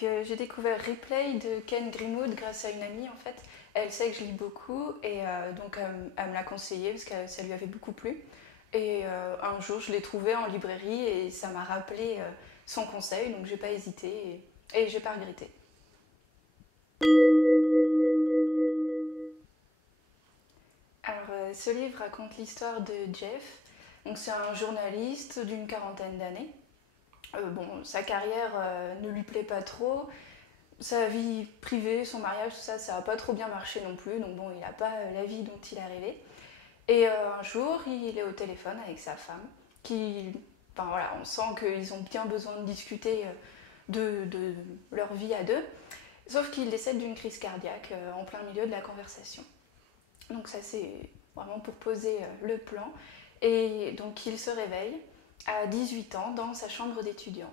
J'ai découvert Replay de Ken Greenwood grâce à une amie en fait. Elle sait que je lis beaucoup et elle me l'a conseillé parce que ça lui avait beaucoup plu. Et un jour je l'ai trouvé en librairie et ça m'a rappelé son conseil, donc j'ai pas hésité et j'ai pas regretté. Ce livre raconte l'histoire de Jeff. Donc c'est un journaliste d'une quarantaine d'années. Sa carrière ne lui plaît pas trop. Sa vie privée, son mariage, tout ça, ça n'a pas trop bien marché non plus. Donc bon, il n'a pas la vie dont il est rêvé. Et un jour, il est au téléphone avec sa femme, on sent qu'ils ont bien besoin de discuter de leur vie à deux, sauf qu'il décède d'une crise cardiaque en plein milieu de la conversation. Donc ça, c'est vraiment pour poser le plan. Et donc il se réveille à 18 ans dans sa chambre d'étudiant.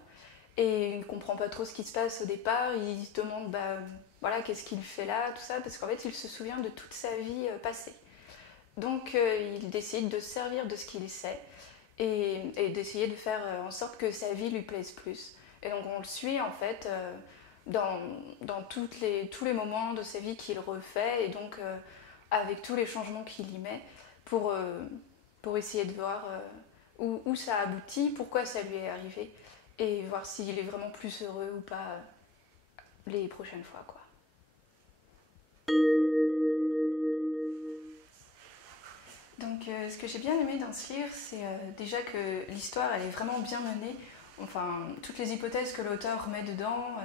Et il ne comprend pas trop ce qui se passe au départ, il se demande qu'est-ce qu'il fait là, tout ça, parce qu'en fait il se souvient de toute sa vie passée. Donc il décide de se servir de ce qu'il sait et d'essayer de faire en sorte que sa vie lui plaise plus. Et donc on le suit en fait dans tous les moments de sa vie qu'il refait et donc avec tous les changements qu'il y met pour essayer de voir où ça aboutit, pourquoi ça lui est arrivé et voir s'il est vraiment plus heureux ou pas les prochaines fois, quoi. Donc ce que j'ai bien aimé dans ce livre, c'est déjà que l'histoire elle est vraiment bien menée. Enfin, toutes les hypothèses que l'auteur met dedans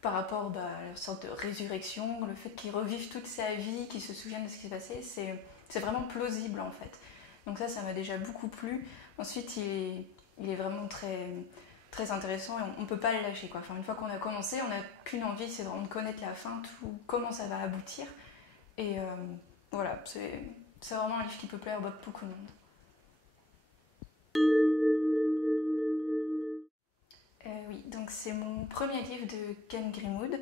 par rapport à la sorte de résurrection, le fait qu'il revive toute sa vie, qu'il se souvienne de ce qui s'est passé, c'est vraiment plausible en fait. Donc ça m'a déjà beaucoup plu. Ensuite, il est vraiment très, très intéressant et on ne peut pas le lâcher, quoi. Enfin, une fois qu'on a commencé, on n'a qu'une envie, c'est vraiment de connaître la fin, tout, comment ça va aboutir. Et voilà, c'est vraiment un livre qui peut plaire à beaucoup de monde. Oui, donc c'est mon premier livre de Ken Greenwood.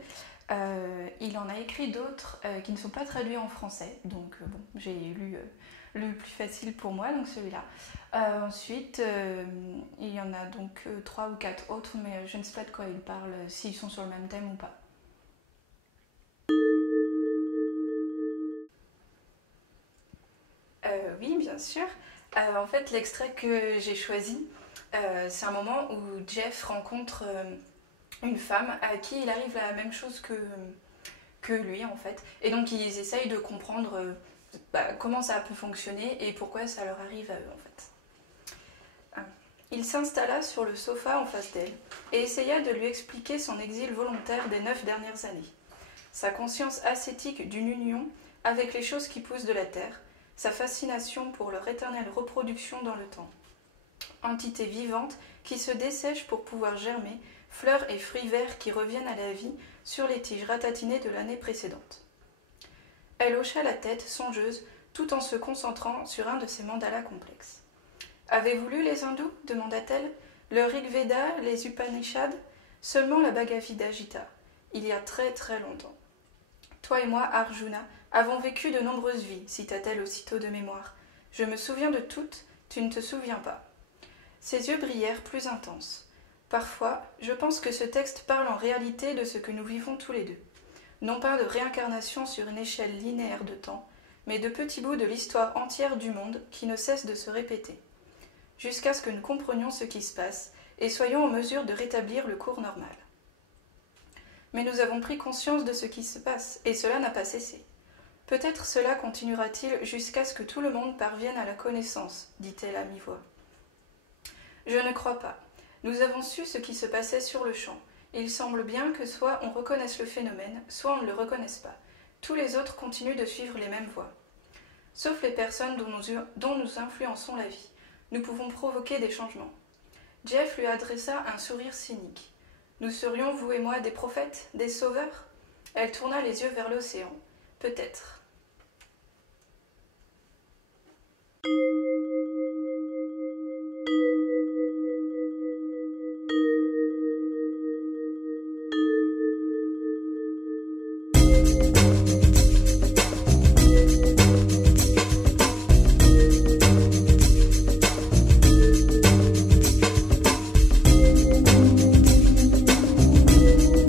Il en a écrit d'autres qui ne sont pas traduits en français, donc j'ai lu le plus facile pour moi, donc celui-là. Ensuite, il y en a donc 3 ou 4 autres, mais je ne sais pas de quoi ils parlent, s'ils sont sur le même thème ou pas. Oui, bien sûr. En fait, l'extrait que j'ai choisi, c'est un moment où Jeff rencontre une femme à qui il arrive la même chose que lui, en fait. Et donc, ils essayent de comprendre comment ça peut fonctionner et pourquoi ça leur arrive à eux, en fait. Il s'installa sur le sofa en face d'elle et essaya de lui expliquer son exil volontaire des 9 dernières années. Sa conscience ascétique d'une union avec les choses qui poussent de la terre, sa fascination pour leur éternelle reproduction dans le temps. Entité vivante qui se dessèche pour pouvoir germer, fleurs et fruits verts qui reviennent à la vie sur les tiges ratatinées de l'année précédente. Elle hocha la tête, songeuse, tout en se concentrant sur un de ses mandalas complexes. « Avez-vous lu les hindous » demanda-t-elle. « Le Rig Veda, les Upanishads ?»« Seulement la Bhagavad Gita, il y a très très longtemps. »« Toi et moi, Arjuna, avons vécu de nombreuses vies, cita-t-elle aussitôt de mémoire. Je me souviens de toutes, tu ne te souviens pas. » Ses yeux brillèrent plus intenses. Parfois, je pense que ce texte parle en réalité de ce que nous vivons tous les deux. Non pas de réincarnation sur une échelle linéaire de temps, mais de petits bouts de l'histoire entière du monde qui ne cesse de se répéter, jusqu'à ce que nous comprenions ce qui se passe et soyons en mesure de rétablir le cours normal. Mais nous avons pris conscience de ce qui se passe, et cela n'a pas cessé. Peut-être cela continuera-t-il jusqu'à ce que tout le monde parvienne à la connaissance, dit-elle à mi-voix. Je ne crois pas. Nous avons su ce qui se passait sur le champ. Il semble bien que soit on reconnaisse le phénomène, soit on ne le reconnaisse pas. Tous les autres continuent de suivre les mêmes voies. Sauf les personnes dont nous influençons la vie. Nous pouvons provoquer des changements. Jeff lui adressa un sourire cynique. Nous serions, vous et moi, des prophètes, des sauveurs ? Elle tourna les yeux vers l'océan. Peut-être.